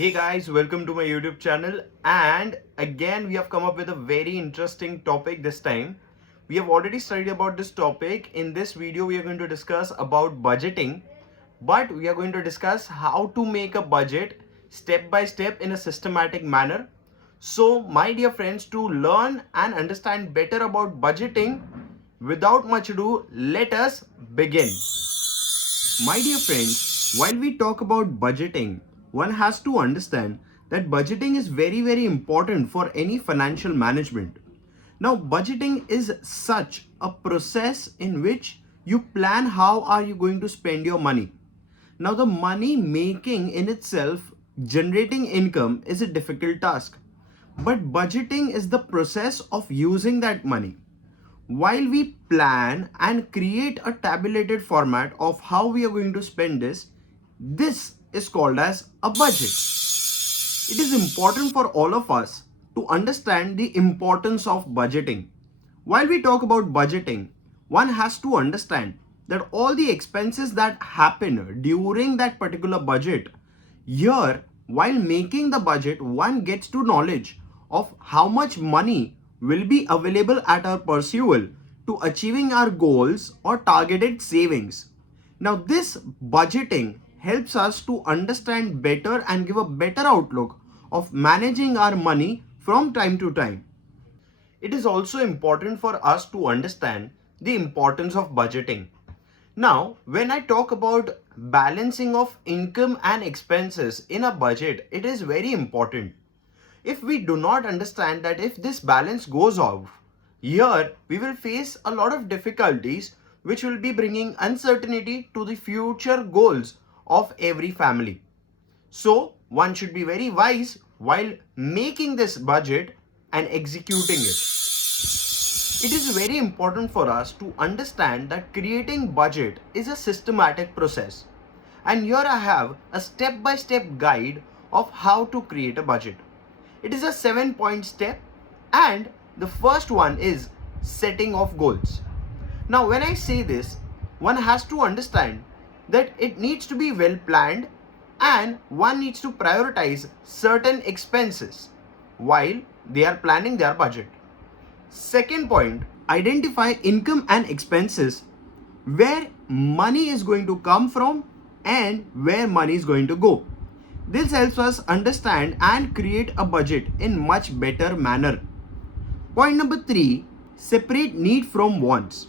Hey guys, welcome to my YouTube channel. And again, we have come up with a very interesting topic this time. We have already studied about this topic. In this video, we are going to discuss about budgeting, but we are going to discuss how to make a budget step by step in a systematic manner. So, my dear friends, to learn and understand better about budgeting, without much ado, let us begin. My dear friends, while we talk about budgeting, one has to understand that budgeting is very important for any financial management. Now, budgeting is such a process in which you plan how are you going to spend your money. Now, the money making in itself, generating income is a difficult task. But budgeting is the process of using that money. While we plan and create a tabulated format of how we are going to spend this is called as a budget. It is important for all of us to understand the importance of budgeting. While we talk about budgeting, one has to understand that all the expenses that happen during that particular budget, here, while making the budget, one gets to knowledge of how much money will be available at our pursuit to achieving our goals or targeted savings. Now, this budgeting helps us to understand better and give a better outlook of managing our money from time to time. It is also important for us to understand the importance of budgeting. Now, when I talk about balancing of income and expenses in a budget, it is very important. If we do not understand that if this balance goes off, here we will face a lot of difficulties which will be bringing uncertainty to the future goals of every family. So, one should be very wise while making this budget and executing it. It is very important for us to understand that creating budget is a systematic process. And here I have a step-by-step guide of how to create a budget. It is a 7-point step, and the first one is setting of goals. Now, when I say this, one has to understand that it needs to be well planned and one needs to prioritize certain expenses while they are planning their budget. Second point, identify income and expenses, where money is going to come from and where money is going to go. This helps us understand and create a budget in much better manner. Point number 3, separate need from wants.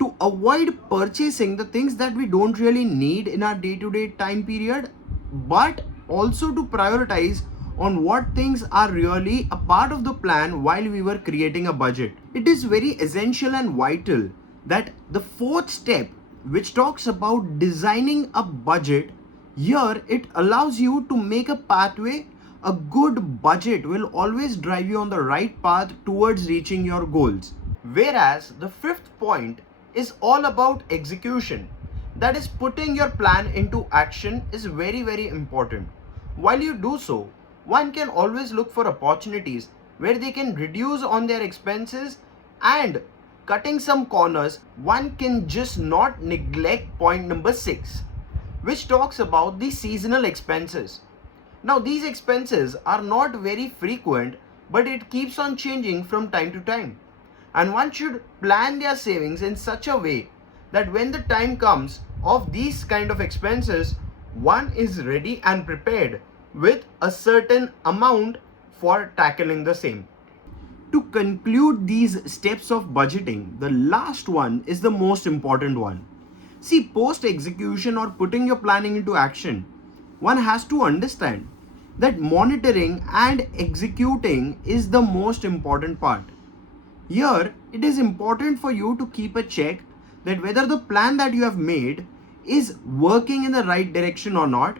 To avoid purchasing the things that we don't really need in our day-to-day time period, but also to prioritize on what things are really a part of the plan while we were creating a budget. It is very essential and vital that the fourth step, which talks about designing a budget, here it allows you to make a pathway. A good budget will always drive you on the right path towards reaching your goals. Whereas the fifth point is all about execution. That is, putting your plan into action is very important. While you do so, one can always look for opportunities where they can reduce on their expenses, and cutting some corners, one can just not neglect point number 6, which talks about the seasonal expenses. Now, these expenses are not very frequent, but it keeps on changing from time to time. And one should plan their savings in such a way that when the time comes of these kind of expenses, one is ready and prepared with a certain amount for tackling the same. To conclude these steps of budgeting, the last one is the most important one. See, post execution or putting your planning into action, one has to understand that monitoring and executing is the most important part. Here, it is important for you to keep a check that whether the plan that you have made is working in the right direction or not,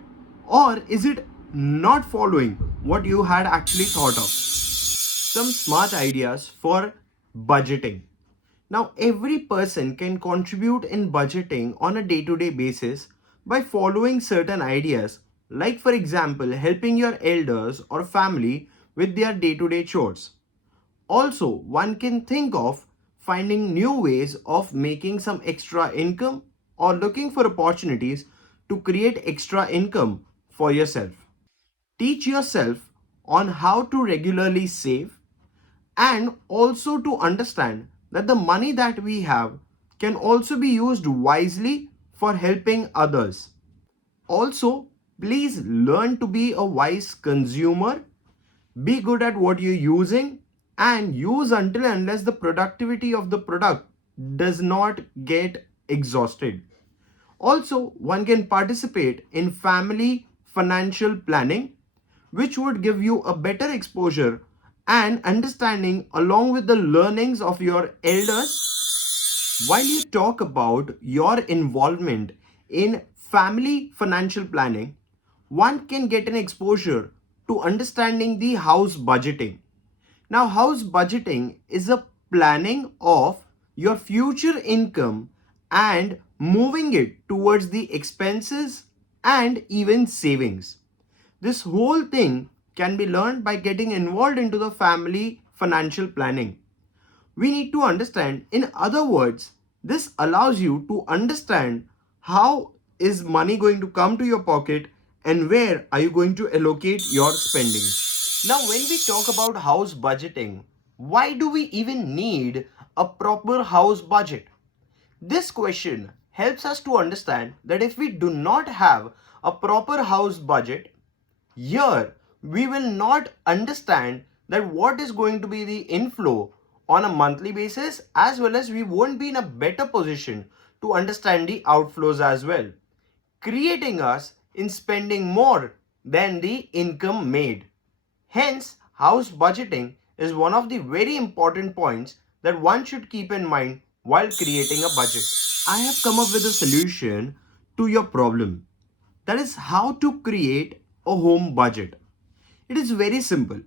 or is it not following what you had actually thought of. Some smart ideas for budgeting. Now, every person can contribute in budgeting on a day-to-day basis by following certain ideas, like for example, helping your elders or family with their day-to-day chores. Also, one can think of finding new ways of making some extra income or looking for opportunities to create extra income for yourself. Teach yourself on how to regularly save and also to understand that the money that we have can also be used wisely for helping others. Also, please learn to be a wise consumer, be good at what you're using, and use until and unless the productivity of the product does not get exhausted. Also, one can participate in family financial planning, which would give you a better exposure and understanding along with the learnings of your elders. While you talk about your involvement in family financial planning, one can get an exposure to understanding the house budgeting. Now, house budgeting is a planning of your future income and moving it towards the expenses and even savings. This whole thing can be learned by getting involved into the family financial planning. We need to understand, in other words, this allows you to understand how is money going to come to your pocket and where are you going to allocate your spending. Now, when we talk about house budgeting, why do we even need a proper house budget? This question helps us to understand that if we do not have a proper house budget, here we will not understand that what is going to be the inflow on a monthly basis, as well as we won't be in a better position to understand the outflows as well, creating us in spending more than the income made. Hence, house budgeting is one of the very important points that one should keep in mind while creating a budget. I have come up with a solution to your problem. That is how to create a home budget. It is very simple.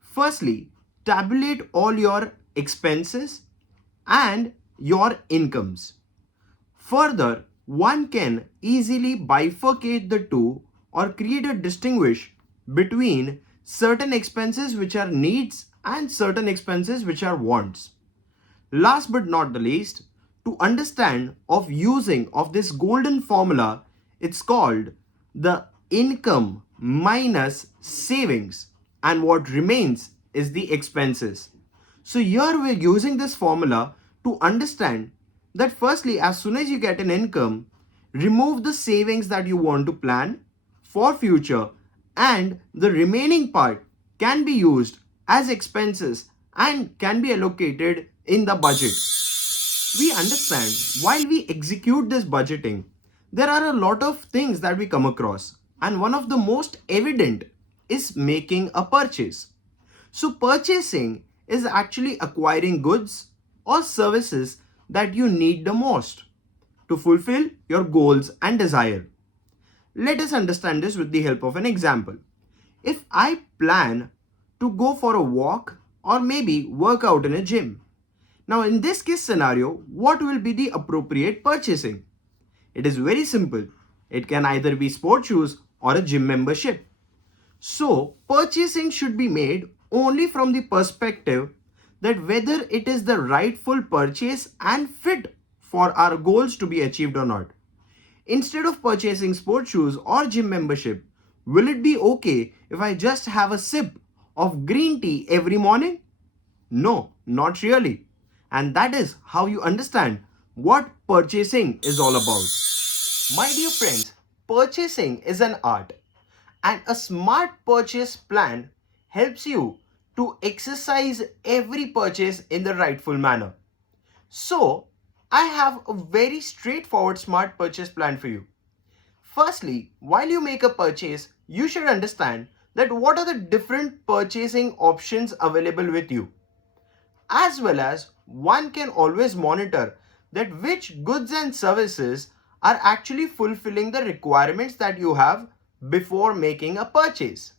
Firstly, tabulate all your expenses and your incomes. Further, one can easily bifurcate the two or create a distinguish between certain expenses which are needs and certain expenses which are wants. Last but not the least, to understand of using of this golden formula, it's called the income minus savings, and what remains is the expenses. So here we're using this formula to understand that firstly, as soon as you get an income, remove the savings that you want to plan for future, and the remaining part can be used as expenses and can be allocated in the budget. We understand while we execute this budgeting, there are a lot of things that we come across, and one of the most evident is making a purchase. So purchasing is actually acquiring goods or services that you need the most to fulfill your goals and desire. Let us understand this with the help of an example. If I plan to go for a walk or maybe work out in a gym, now in this case scenario, what will be the appropriate purchasing? It is very simple. It can either be sport shoes or a gym membership. So purchasing should be made only from the perspective that whether it is the rightful purchase and fit for our goals to be achieved or not. Instead of purchasing sport shoes or gym membership, will it be okay if I just have a sip of green tea every morning? No, not really. And that is how you understand what purchasing is all about. My dear friends, purchasing is an art, and a smart purchase plan helps you to exercise every purchase in the rightful manner. So, I have a very straightforward smart purchase plan for you. Firstly, while you make a purchase, you should understand that what are the different purchasing options available with you. As well as one can always monitor that which goods and services are actually fulfilling the requirements that you have before making a purchase.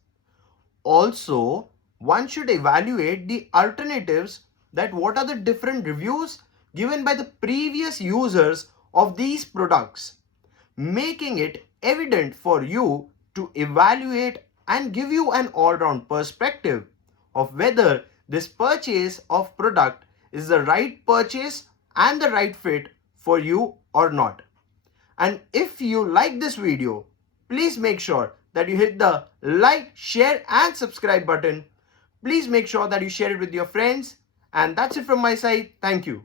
Also, one should evaluate the alternatives, that what are the different reviews given by the previous users of these products, making it evident for you to evaluate and give you an all-round perspective of whether this purchase of product is the right purchase and the right fit for you or not. And if you like this video, please make sure that you hit the like, share and subscribe button. Please make sure that you share it with your friends. And that's it from my side. Thank you.